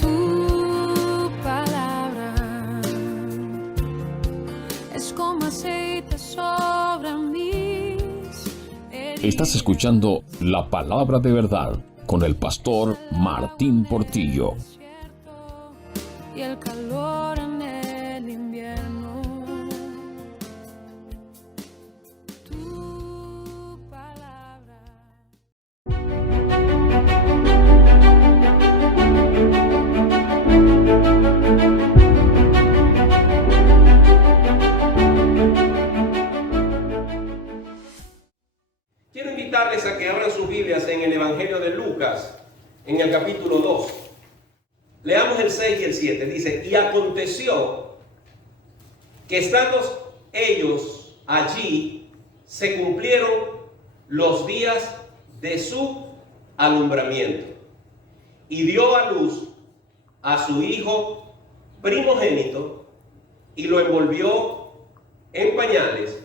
Tu palabra es como aceite sobre mis heridas. Estás escuchando La Palabra de Verdad con el pastor Martín Portillo. Y el calor en el invierno. Tu palabra. Quiero invitarles a que abran sus Biblias en el Evangelio de Lucas, en el capítulo 2. Leamos el 6 y el 7. Dice: y aconteció que estando ellos allí, se cumplieron los días de su alumbramiento. Y dio a luz a su hijo primogénito, y lo envolvió en pañales,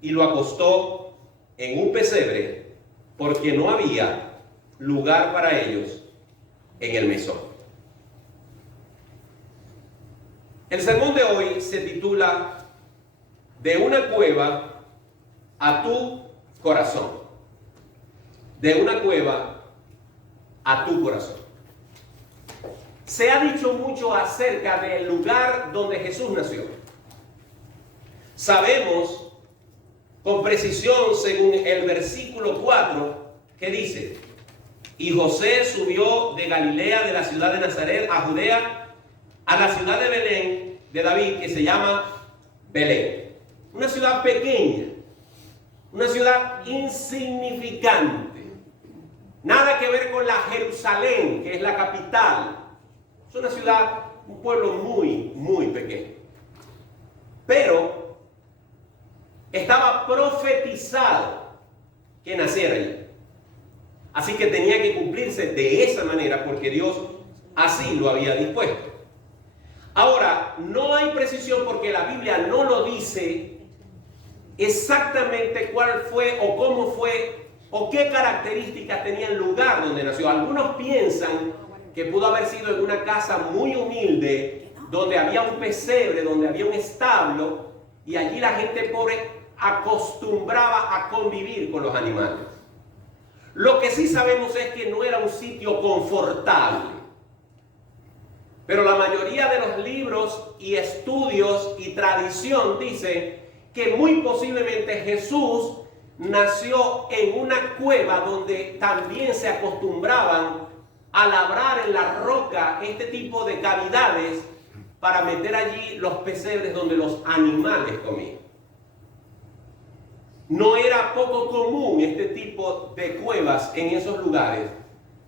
y lo acostó en un pesebre, porque no había lugar para ellos en el mesón. El sermón de hoy se titula De una cueva a tu corazón. De una cueva a tu corazón. Se ha dicho mucho acerca del lugar donde Jesús nació. Sabemos con precisión, según el versículo 4, que dice: y José subió de Galilea, de la ciudad de Nazaret, a Judea, a la ciudad de Belén, de David, que se llama Belén. Una ciudad pequeña, una ciudad insignificante. Nada que ver con la Jerusalén, que es la capital. Es una ciudad, un pueblo muy, muy pequeño. Pero estaba profetizado que naciera allí. Así que tenía que cumplirse de esa manera, porque Dios así lo había dispuesto. Ahora, no hay precisión, porque la Biblia no lo dice exactamente cuál fue o cómo fue o qué características tenía el lugar donde nació. Algunos piensan que pudo haber sido en una casa muy humilde, donde había un pesebre, donde había un establo, y allí la gente pobre acostumbraba a convivir con los animales. Lo que sí sabemos es que no era un sitio confortable. Pero la mayoría de los libros y estudios y tradición dicen que muy posiblemente Jesús nació en una cueva donde también se acostumbraban a labrar en la roca este tipo de cavidades para meter allí los pesebres donde los animales comían. No era poco común este tipo de cuevas en esos lugares,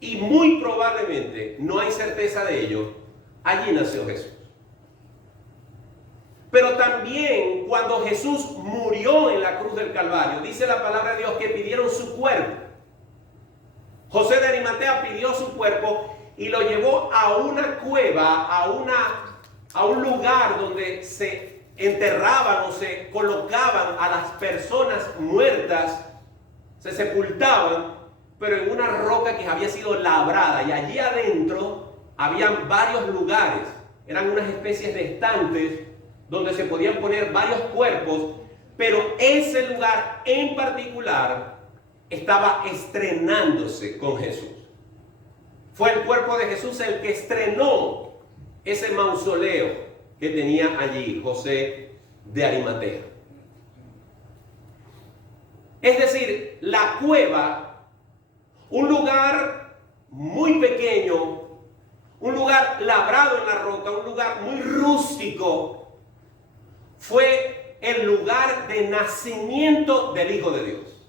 y muy probablemente, no hay certeza de ello, allí nació Jesús. Pero también cuando Jesús murió en la cruz del Calvario, dice la palabra de Dios que pidieron su cuerpo. José de Arimatea pidió su cuerpo y lo llevó a una cueva, a un lugar donde se enterraban o se colocaban a las personas muertas, se sepultaban, pero en una roca que había sido labrada, y allí adentro habían varios lugares, eran unas especies de estantes donde se podían poner varios cuerpos, pero ese lugar en particular estaba estrenándose con Jesús. Fue el cuerpo de Jesús el que estrenó ese mausoleo que tenía allí José de Arimatea. Es decir, la cueva, un lugar muy pequeño, un lugar labrado en la roca, un lugar muy rústico, fue el lugar de nacimiento del Hijo de Dios,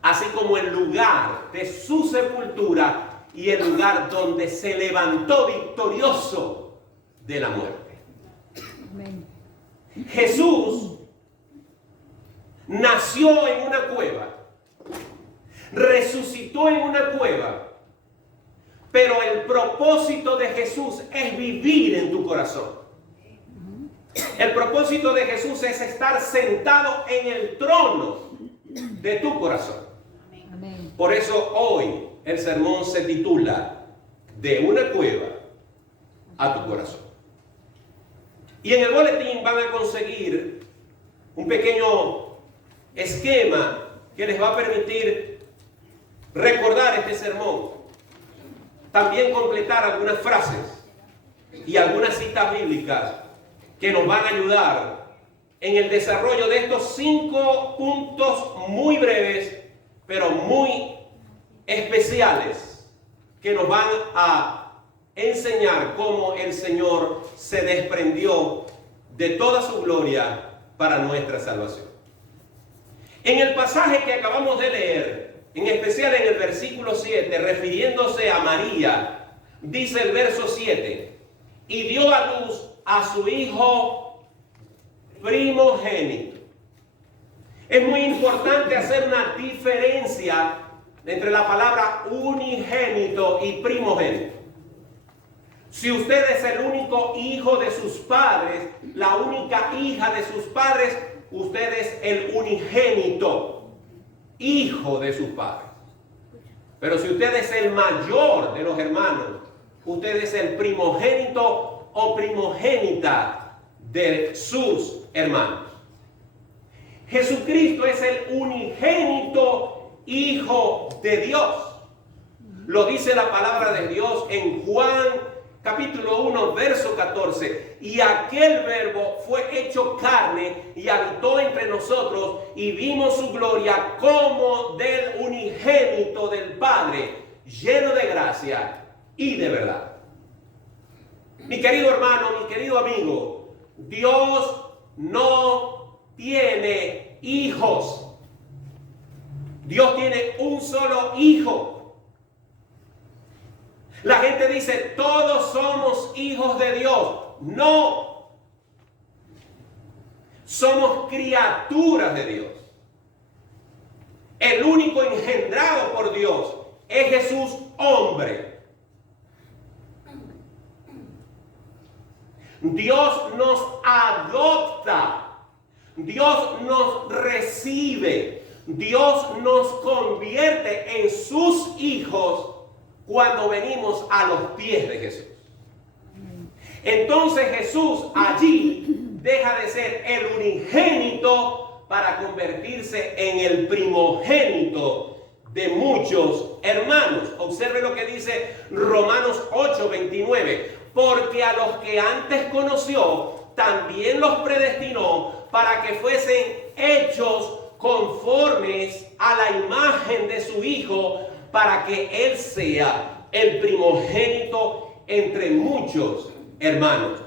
así como el lugar de su sepultura y el lugar donde se levantó victorioso de la muerte. Amén. Jesús nació en una cueva, resucitó en una cueva, pero el propósito de Jesús es vivir en tu corazón. El propósito de Jesús es estar sentado en el trono de tu corazón. Amén. Por eso hoy el sermón se titula De una cueva a tu corazón. Y en el boletín van a conseguir un pequeño esquema que les va a permitir recordar este sermón. También completar algunas frases y algunas citas bíblicas que nos van a ayudar en el desarrollo de estos 5 puntos muy breves, pero muy especiales, que nos van a enseñar cómo el Señor se desprendió de toda su gloria para nuestra salvación. En el pasaje que acabamos de leer, en especial en el versículo 7, refiriéndose a María, dice el verso 7, y dio a luz a su hijo primogénito. Es muy importante hacer una diferencia entre la palabra unigénito y primogénito. Si usted es el único hijo de sus padres, la única hija de sus padres, usted es el unigénito, hijo de sus padres. Pero si usted es el mayor de los hermanos, usted es el primogénito o primogénita de sus hermanos. Jesucristo es el unigénito Hijo de Dios. Lo dice la palabra de Dios en Juan capítulo 1, verso 14. Y aquel verbo fue hecho carne y habitó entre nosotros y vimos su gloria como del unigénito del Padre, lleno de gracia y de verdad. Mi querido hermano, mi querido amigo, Dios no tiene hijos. Dios tiene un solo hijo. La gente dice, todos somos hijos de Dios. No. Somos criaturas de Dios. El único engendrado por Dios es Jesús, hombre. Dios nos adopta. Dios nos recibe. Dios nos convierte en sus hijos cuando venimos a los pies de Jesús. Entonces Jesús allí deja de ser el unigénito para convertirse en el primogénito de muchos hermanos. Observe lo que dice Romanos 8:29. Porque a los que antes conoció, también los predestinó para que fuesen hechos conformes a la imagen de su Hijo, para que Él sea el primogénito entre muchos hermanos.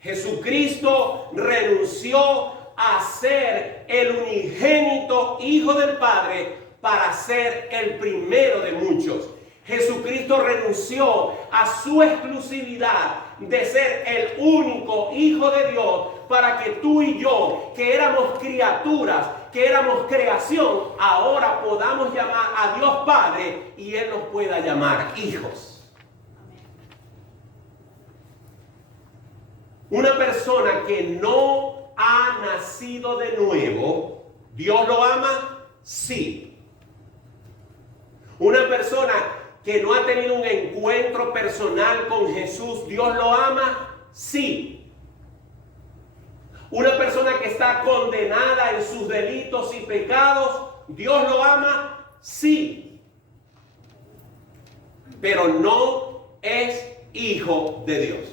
Jesucristo renunció a ser el unigénito Hijo del Padre para ser el primero de muchos. Jesucristo renunció a su exclusividad de ser el único Hijo de Dios para que tú y yo, que éramos criaturas, que éramos creación, ahora podamos llamar a Dios Padre y Él nos pueda llamar hijos. Una persona que no ha nacido de nuevo, ¿Dios lo ama? Sí. Una persona que no ha tenido un encuentro personal con Jesús, ¿Dios lo ama? Sí. Una persona que está condenada en sus delitos y pecados, ¿Dios lo ama? Sí. Pero no es hijo de Dios.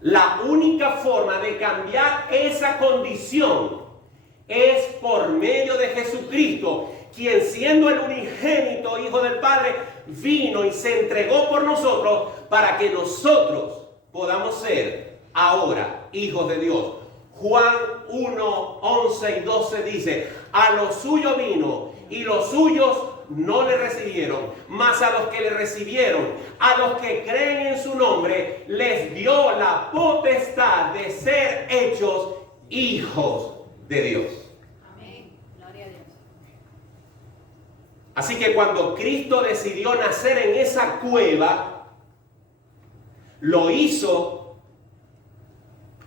La única forma de cambiar esa condición es por medio de Jesucristo, quien siendo el unigénito Hijo del Padre, vino y se entregó por nosotros para que nosotros podamos ser ahora hijos de Dios. Juan 1, 11 y 12 dice, a los suyos vino y los suyos no le recibieron, mas a los que le recibieron, a los que creen en su nombre, les dio la potestad de ser hechos hijos de Dios. Amén. Gloria a Dios. Así que cuando Cristo decidió nacer en esa cueva, lo hizo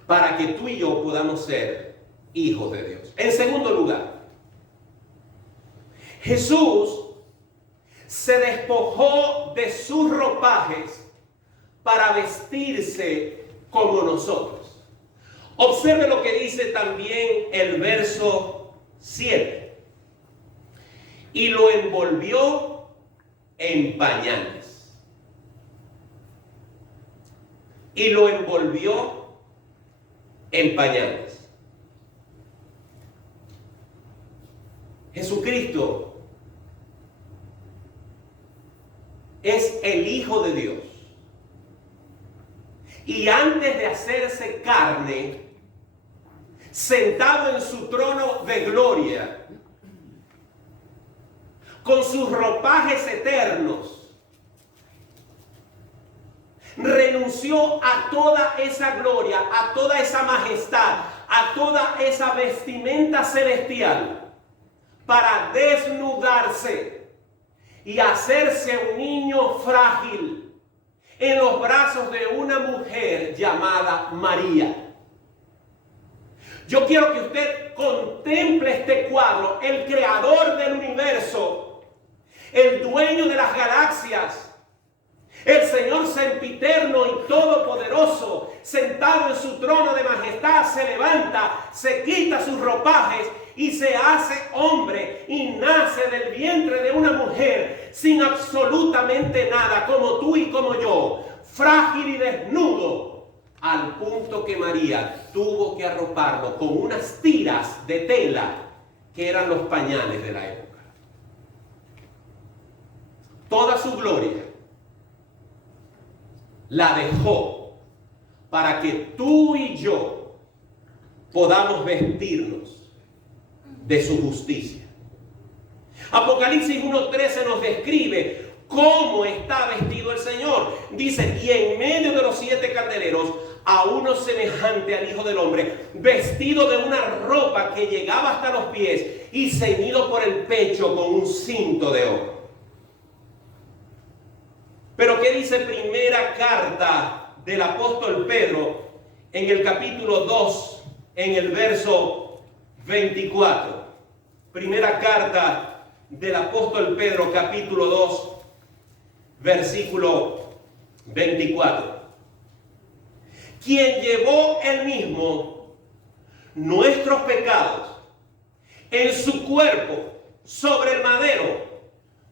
para que tú y yo podamos ser hijos de Dios. En segundo lugar, Jesús se despojó de sus ropajes para vestirse como nosotros. Observe lo que dice también el verso 7. Y lo envolvió en pañales. Y lo envolvió en pañales. Jesucristo es el Hijo de Dios. Y antes de hacerse carne, sentado en su trono de gloria, con sus ropajes eternos, renunció a toda esa gloria, a toda esa majestad, a toda esa vestimenta celestial, para desnudarse y hacerse un niño frágil en los brazos de una mujer llamada María. Yo quiero que usted contemple este cuadro. El creador del universo, el dueño de las galaxias, el Señor sempiterno y todopoderoso, sentado en su trono de majestad, se levanta, se quita sus ropajes y se hace hombre y nace del vientre de una mujer sin absolutamente nada, como tú y como yo, frágil y desnudo, al punto que María tuvo que arroparlo con unas tiras de tela que eran los pañales de la época. Toda su gloria la dejó para que tú y yo podamos vestirnos de su justicia. Apocalipsis 1:13 nos describe cómo está vestido el Señor. Dice, y en medio de los 7 candeleros, a uno semejante al Hijo del Hombre, vestido de una ropa que llegaba hasta los pies y ceñido por el pecho con un cinto de oro. Pero ¿qué dice primera carta del apóstol Pedro en el capítulo 2, en el verso 24? Primera carta del apóstol Pedro, capítulo 2, versículo 24. Quien llevó él mismo nuestros pecados en su cuerpo sobre el madero,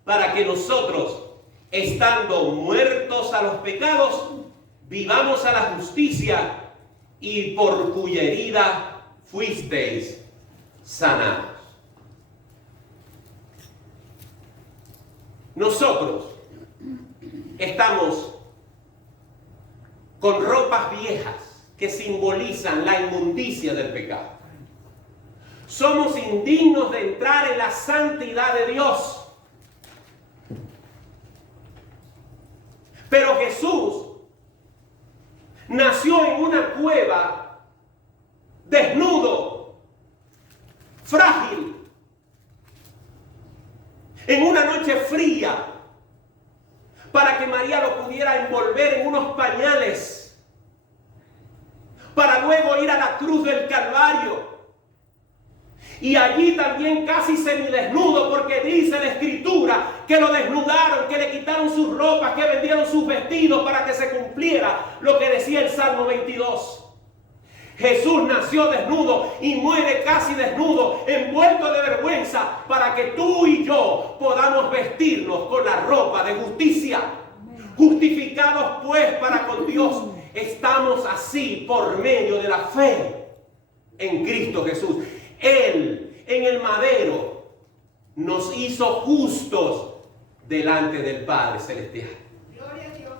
para que nosotros, estando muertos a los pecados, vivamos a la justicia, y por cuya herida fuisteis sanados. Nosotros estamos con ropas viejas que simbolizan la inmundicia del pecado. Somos indignos de entrar en la santidad de Dios. Pero Jesús nació en una cueva, desnudo, frágil, en una noche fría, para que María lo pudiera envolver en unos pañales, para luego ir a la cruz del Calvario. Y allí también casi semidesnudo, porque dice la Escritura que lo desnudaron, que le quitaron sus ropas, que vendieron sus vestidos para que se cumpliera lo que decía el Salmo 22. Jesús nació desnudo y muere casi desnudo, envuelto de vergüenza, para que tú y yo podamos vestirnos con la ropa de justicia. Justificados pues para con Dios, estamos así por medio de la fe en Cristo Jesús. Él, en el madero, nos hizo justos delante del Padre Celestial. Gloria a Dios.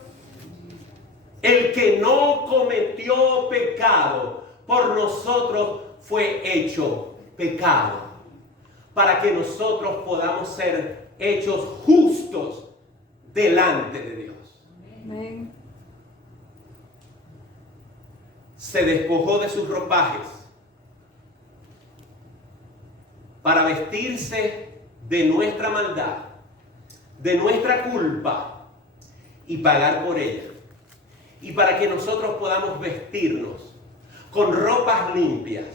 El que no cometió pecado, por nosotros fue hecho pecado, para que nosotros podamos ser hechos justos delante de Dios. Amén. Se despojó de sus ropajes para vestirse de nuestra maldad, de nuestra culpa, y pagar por ella. Y para que nosotros podamos vestirnos con ropas limpias.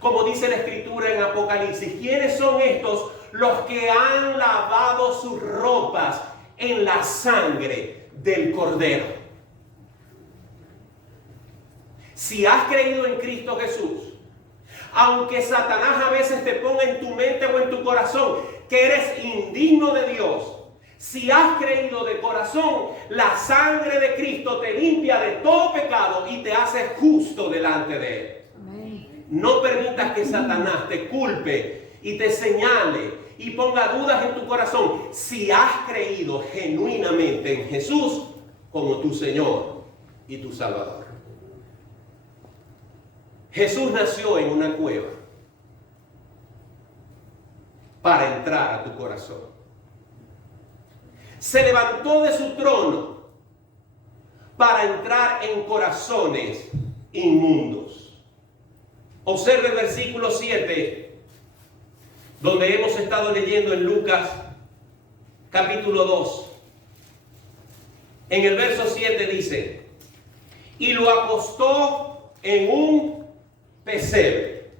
Como dice la Escritura en Apocalipsis, ¿quiénes son estos los que han lavado sus ropas en la sangre del Cordero. Si has creído en Cristo Jesús, aunque Satanás a veces te ponga en tu mente o en tu corazón que eres indigno de Dios, si has creído de corazón, la sangre de Cristo te limpia de todo pecado y te hace justo delante de Él. Amén. No permitas que Satanás te culpe y te señale y ponga dudas en tu corazón si has creído genuinamente en Jesús como tu Señor y tu Salvador. Jesús nació en una cueva para entrar a tu corazón. Se levantó de su trono para entrar en corazones inmundos. Observe el versículo 7, donde hemos estado leyendo en Lucas capítulo 2. En el verso 7 dice: y lo acostó en un pesebre.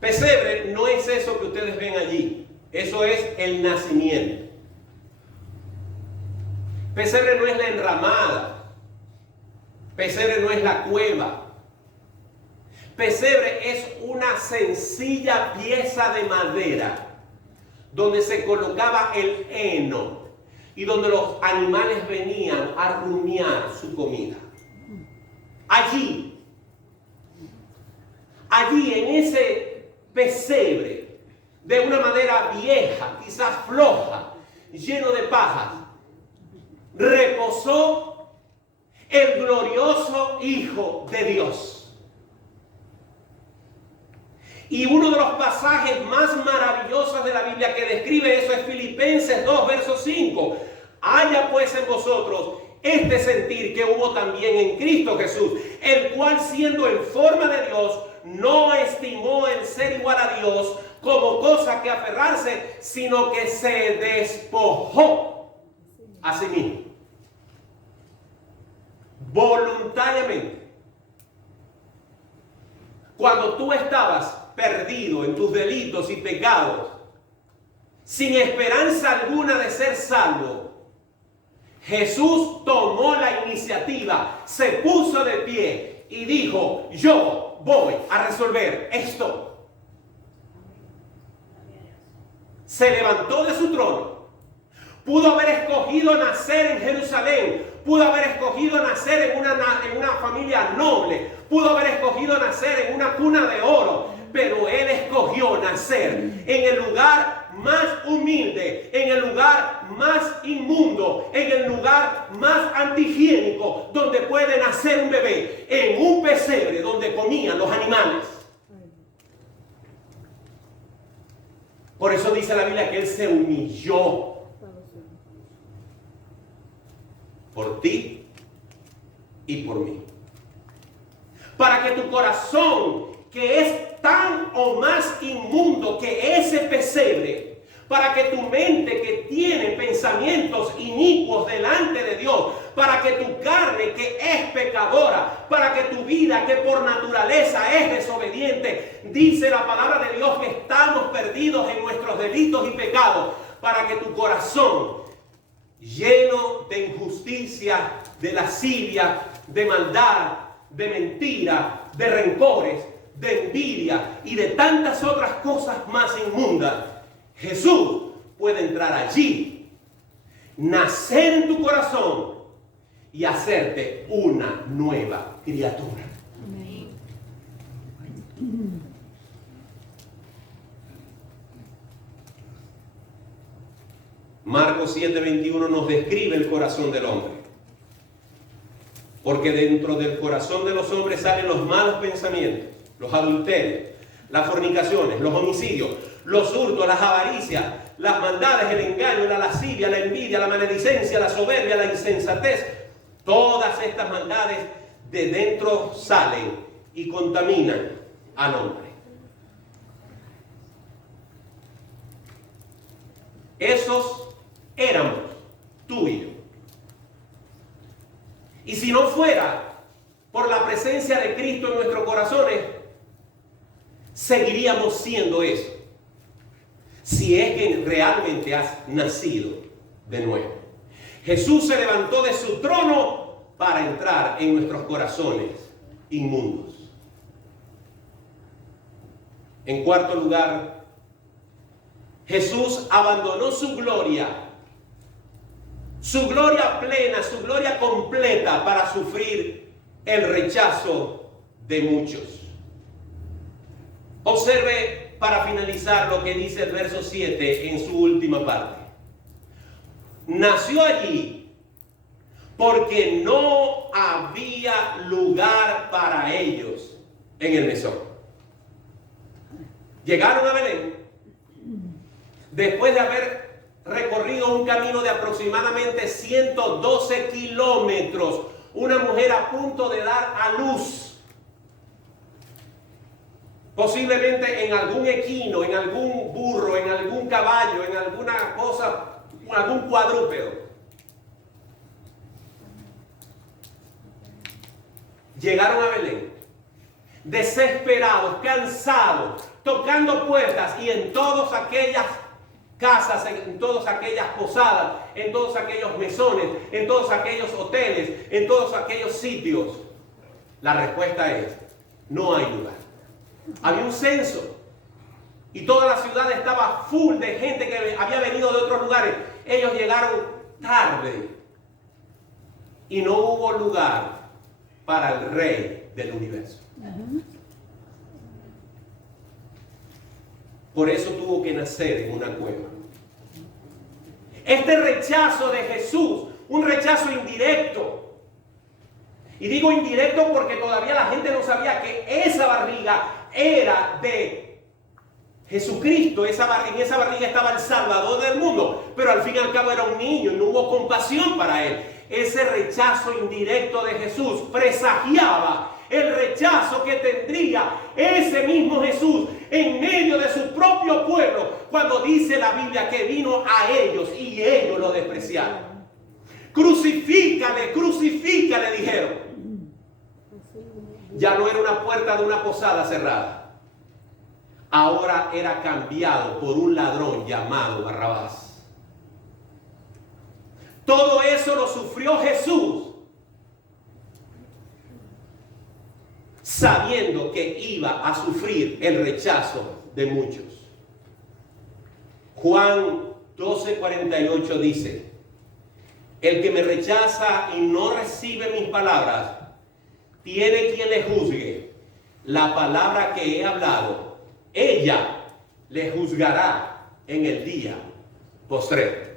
Pesebre no es eso que ustedes ven allí. Eso es el nacimiento. Pesebre no es la enramada. Pesebre no es la cueva. Pesebre es una sencilla pieza de madera donde se colocaba el heno y donde los animales venían a rumiar su comida. Allí en ese pesebre, de una madera vieja, quizás floja, lleno de pajas, reposó el glorioso Hijo de Dios. Y uno de los pasajes más maravillosos de la Biblia que describe eso es Filipenses 2, verso 5. Haya pues en vosotros este sentir que hubo también en Cristo Jesús, el cual siendo en forma de Dios, no estimó el ser igual a Dios como cosa que aferrarse, sino que se despojó a sí mismo, voluntariamente. Cuando tú estabas perdido en tus delitos y pecados, sin esperanza alguna de ser salvo, Jesús tomó la iniciativa, se puso de pie y dijo: yo voy a resolver esto. Se levantó de su trono. Pudo haber escogido nacer en Jerusalén. Pudo haber escogido nacer en una familia noble. Pudo haber escogido nacer en una cuna de oro. Pero él escogió nacer en el lugar más humilde, en el lugar más inmundo, en el lugar más antihigiénico, donde puede nacer un bebé, en un pesebre donde comían los animales. Por eso dice la Biblia que él se humilló por ti y por mí. Para que tu corazón, que es tan o más inmundo que ese pesebre, para que tu mente, que tiene pensamientos inicuos delante de Dios, para que tu carne, que es pecadora, para que tu vida, que por naturaleza es desobediente, dice la palabra de Dios que estamos perdidos en nuestros delitos y pecados, para que tu corazón, lleno de injusticia, de lascivia, de maldad, de mentira, de rencores, de envidia y de tantas otras cosas más inmundas, Jesús puede entrar allí, nacer en tu corazón y hacerte una nueva criatura. Amén. Marcos 7:21 nos describe el corazón del hombre. Porque dentro del corazón de los hombres salen los malos pensamientos, los adulterios, las fornicaciones, los homicidios, los hurtos, las avaricias, las maldades, el engaño, la lascivia, la envidia, la maledicencia, la soberbia, la insensatez. Todas estas maldades de dentro salen y contaminan al hombre. Esos éramos tú y yo. Y si no fuera por la presencia de Cristo en nuestros corazones, seguiríamos siendo eso. si es que realmente has nacido de nuevo. Jesús se levantó de su trono para entrar en nuestros corazones inmundos. En cuarto lugar, Jesús abandonó su gloria plena, su gloria completa, para sufrir el rechazo de muchos. Observe para finalizar lo que dice el verso 7 en su última parte. Nació allí porque no había lugar para ellos en el mesón. Llegaron a Belén después de haber recorrido un camino de aproximadamente 112 kilómetros. Una mujer a punto de dar a luz, posiblemente en algún equino, en algún burro, en algún caballo, en alguna cosa, algún cuadrúpedo. Llegaron a Belén, desesperados, cansados, tocando puertas, y en todas aquellas casas, en todas aquellas posadas, en todos aquellos mesones, en todos aquellos hoteles, en todos aquellos sitios, la respuesta es: no hay lugar. Había un censo y toda la ciudad estaba full de gente que había venido de otros lugares. Ellos llegaron tarde y no hubo lugar para el Rey del universo. Por eso tuvo que nacer en una cueva. Este rechazo de Jesús, un rechazo indirecto. Y digo indirecto porque todavía la gente no sabía que esa barriga era de Jesucristo. En esa barriga estaba el Salvador del mundo. Pero al fin y al cabo era un niño y no hubo compasión para él. Ese rechazo indirecto de Jesús presagiaba el rechazo que tendría ese mismo Jesús en medio de su propio pueblo, cuando dice la Biblia que vino a ellos y ellos lo despreciaron. Crucifícale, crucifícale, dijeron. Ya no era una puerta de una posada cerrada. Ahora era cambiado por un ladrón llamado Barrabás. Todo eso lo sufrió Jesús, sabiendo que iba a sufrir el rechazo de muchos. Juan 12:48 dice: el que me rechaza y no recibe mis palabras, tiene quien le juzgue. La palabra que he hablado, ella le juzgará en el día postrero.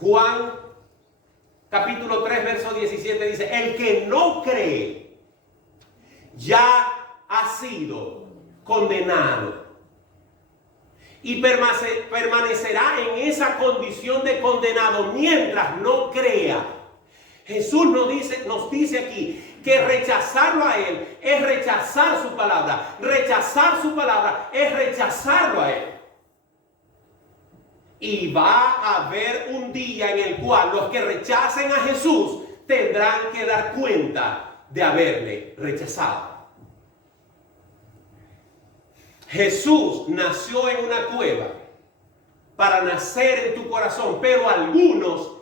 Juan capítulo 3, verso 17 dice: el que no cree ya ha sido condenado y permanecerá en esa condición de condenado mientras no crea. Jesús nos dice aquí que rechazarlo a Él es rechazar su palabra. Rechazar su palabra es rechazarlo a Él. Y va a haber un día en el cual los que rechacen a Jesús tendrán que dar cuenta de haberle rechazado. Jesús nació en una cueva para nacer en tu corazón, pero algunos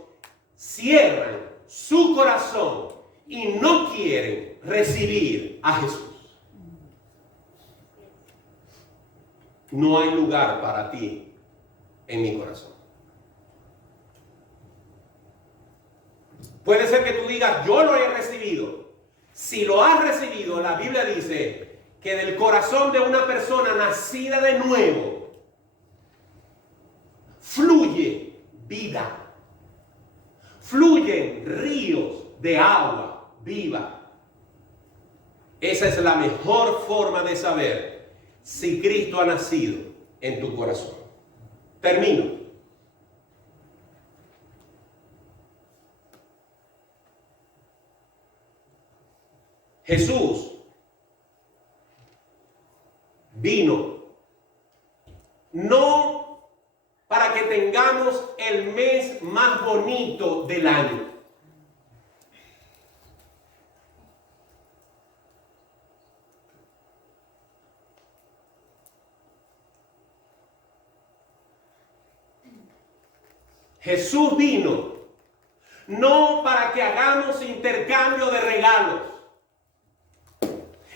cierran su corazón y no quieren recibir a Jesús. No hay lugar para ti en mi corazón. Puede ser que tú digas: yo lo he recibido. Si lo has recibido, la Biblia dice que del corazón de una persona nacida de nuevo fluye vida, fluyen ríos de agua viva. Esa es la mejor forma de saber si Cristo ha nacido en tu corazón. Termino. Jesús vino no para que tengamos el mes más bonito del año. Jesús vino no para que hagamos intercambio de regalos,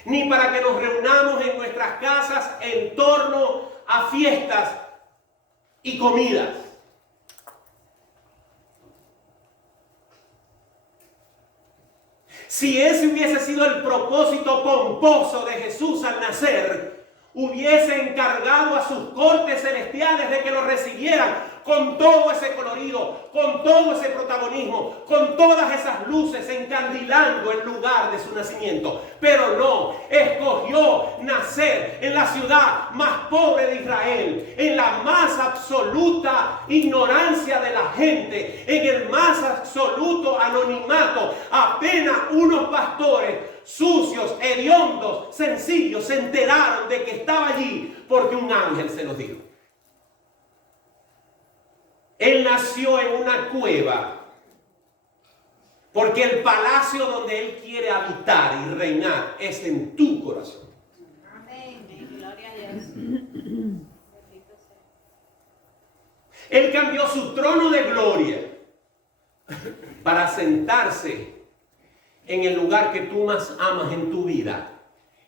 ni para que nos reunamos en nuestras casas en torno a fiestas y comidas. Si ese hubiese sido el propósito pomposo de Jesús al nacer, hubiese encargado a sus cortes celestiales de que lo recibieran con todo ese colorido, con todo ese protagonismo, con todas esas luces encandilando el lugar de su nacimiento. Pero no, escogió nacer en la ciudad más pobre de Israel, en la más absoluta ignorancia de la gente, en el más absoluto anonimato. Apenas unos pastores sucios, hediondos, sencillos se enteraron de que estaba allí porque un ángel se los dijo. Él nació en una cueva porque el palacio donde Él quiere habitar y reinar es en tu corazón. Amén. Gloria a Dios. Él cambió su trono de gloria para sentarse en el lugar que tú más amas en tu vida,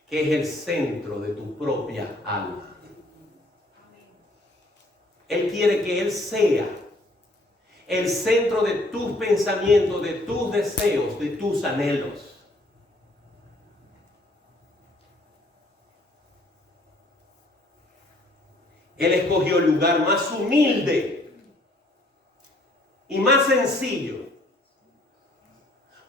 que es el centro de tu propia alma. Él quiere que Él sea el centro de tus pensamientos, de tus deseos, de tus anhelos. Él escogió el lugar más humilde y más sencillo,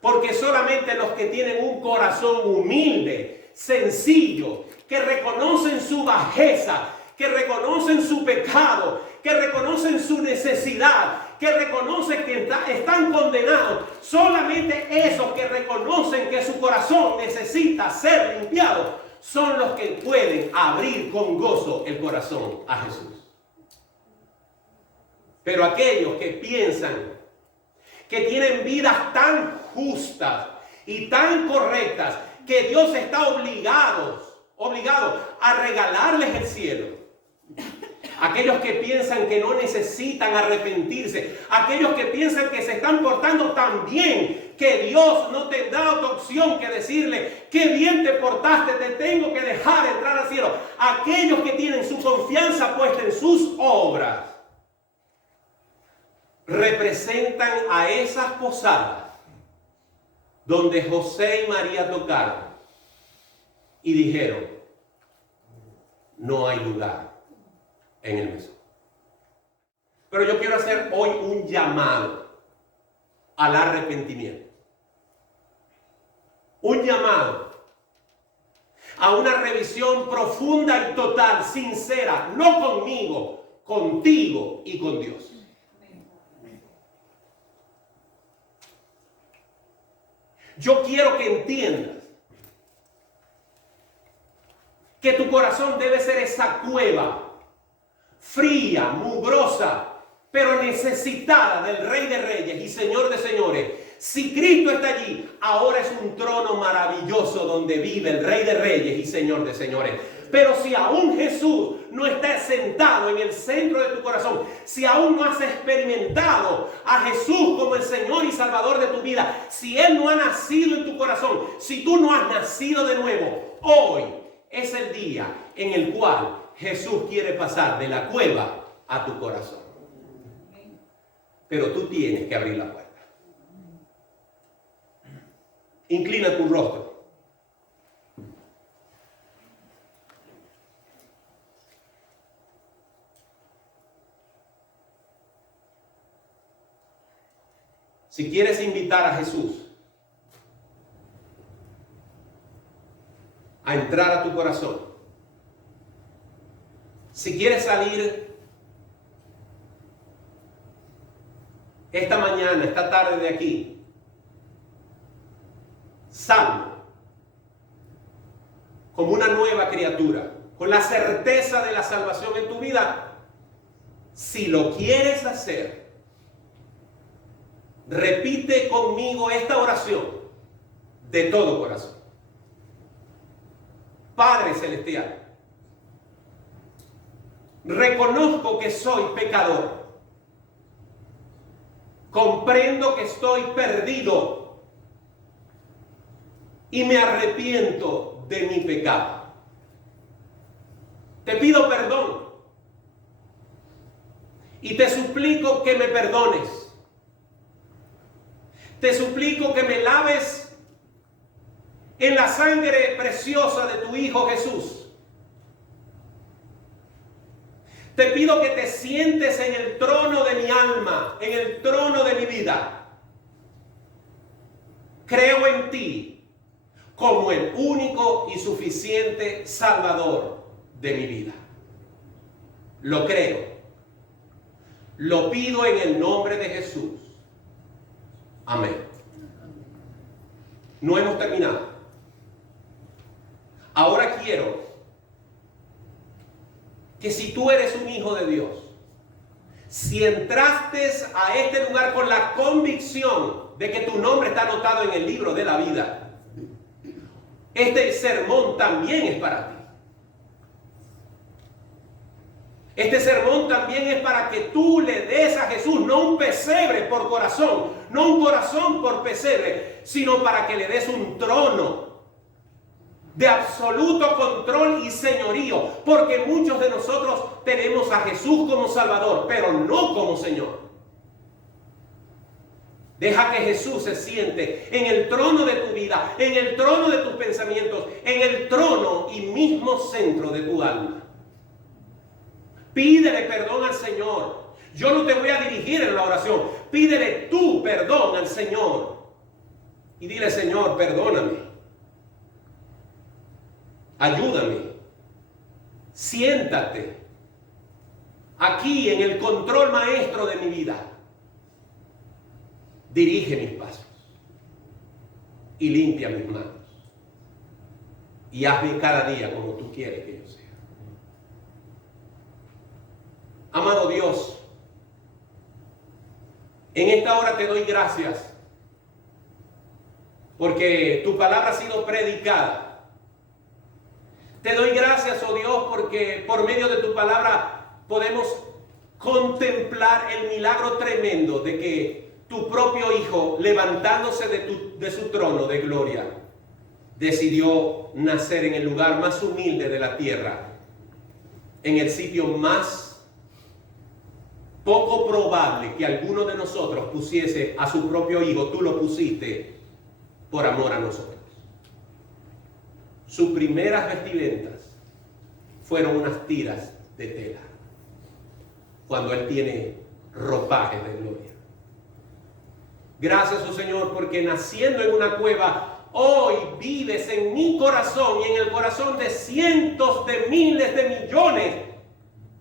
porque solamente los que tienen un corazón humilde, sencillo, que reconocen su bajeza, que reconocen su pecado, que reconocen su necesidad, que reconocen que están condenados, solamente esos que reconocen que su corazón necesita ser limpiado, son los que pueden abrir con gozo el corazón a Jesús. Pero aquellos que piensan que tienen vidas tan justas y tan correctas que Dios está obligado a regalarles el cielo. Aquellos que piensan que no necesitan arrepentirse, aquellos que piensan que se están portando tan bien que Dios no tendrá otra opción que decirle: qué bien te portaste, te tengo que dejar entrar al cielo. Aquellos que tienen su confianza puesta en sus obras representan a esas posadas donde José y María tocaron y dijeron: no hay lugar en el mesón. Pero yo quiero hacer hoy un llamado al arrepentimiento. Un llamado a una revisión profunda y total, sincera, no conmigo, contigo y con Dios. Yo quiero que entiendas que tu corazón debe ser esa cueva fría, mugrosa, pero necesitada del Rey de Reyes y Señor de Señores. Si Cristo está allí, ahora es un trono maravilloso donde vive el Rey de Reyes y Señor de Señores. Pero si aún Jesús no está sentado en el centro de tu corazón, si aún no has experimentado a Jesús como el Señor y Salvador de tu vida, si Él no ha nacido en tu corazón, si tú no has nacido de nuevo, hoy es el día en el cual Jesús quiere pasar de la cueva a tu corazón. Pero tú tienes que abrir la puerta. Inclina tu rostro. Si quieres invitar a Jesús a entrar a tu corazón, si quieres salir esta mañana, esta tarde de aquí, salvo, como una nueva criatura, con la certeza de la salvación en tu vida, si lo quieres hacer, repite conmigo esta oración de todo corazón. Padre Celestial, reconozco que soy pecador Comprendo que estoy perdido y me arrepiento de mi pecado. Te pido perdón y te suplico que me perdones. Te suplico que me laves en la sangre preciosa de tu Hijo Jesús. Te pido que te sientes en el trono de mi alma, en el trono de mi vida. Creo en ti como el único y suficiente Salvador de mi vida. Lo creo. Lo pido en el nombre de Jesús. Amén. No hemos terminado. Ahora quiero que si tú eres un hijo de Dios, si entraste a este lugar con la convicción de que tu nombre está anotado en el libro de la vida, este sermón también es para ti. Este sermón también es para que tú le des a Jesús no un pesebre por corazón, no un corazón por pesebre, sino para que le des un trono de absoluto control y señorío, porque muchos de nosotros tenemos a Jesús como Salvador, pero no como Señor. Deja que Jesús se siente en el trono de tu vida, en el trono de tus pensamientos, en el trono y mismo centro de tu alma. Pídele perdón al Señor. Yo no te voy a dirigir en la oración. Pídele tú perdón al Señor. Y dile, Señor, perdóname. Ayúdame. Siéntate aquí en el control maestro de mi vida. Dirige mis pasos y limpia mis manos. Y hazme cada día como tú quieres que yo sea. Amado Dios, en esta hora te doy gracias porque tu palabra ha sido predicada. Te doy gracias, oh Dios, porque por medio de tu palabra podemos contemplar el milagro tremendo de que tu propio Hijo, levantándose de su trono de gloria, decidió nacer en el lugar más humilde de la tierra, en el sitio más poco probable que alguno de nosotros pusiese a su propio Hijo. Tú lo pusiste por amor a nosotros. Sus primeras vestimentas fueron unas tiras de tela, cuando Él tiene ropajes de gloria. Gracias, oh Señor, porque naciendo en una cueva, hoy vives en mi corazón y en el corazón de cientos de miles de millones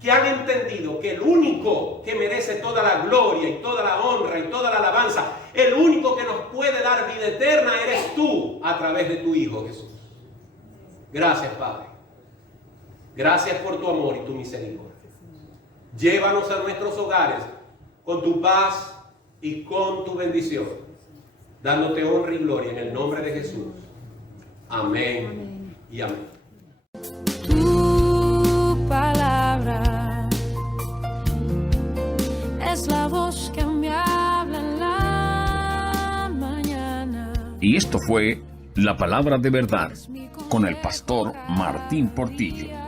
que han entendido que el único que merece toda la gloria y toda la honra y toda la alabanza, el único que nos puede dar vida eterna eres tú a través de tu Hijo Jesús. Gracias, Padre. Gracias por tu amor y tu misericordia. Llévanos a nuestros hogares con tu paz y con tu bendición, dándote honra y gloria en el nombre de Jesús. Amén, y amén. Tu palabra es la voz que me habla en la mañana. Y esto fue La Palabra de Verdad con el pastor Martín Portillo.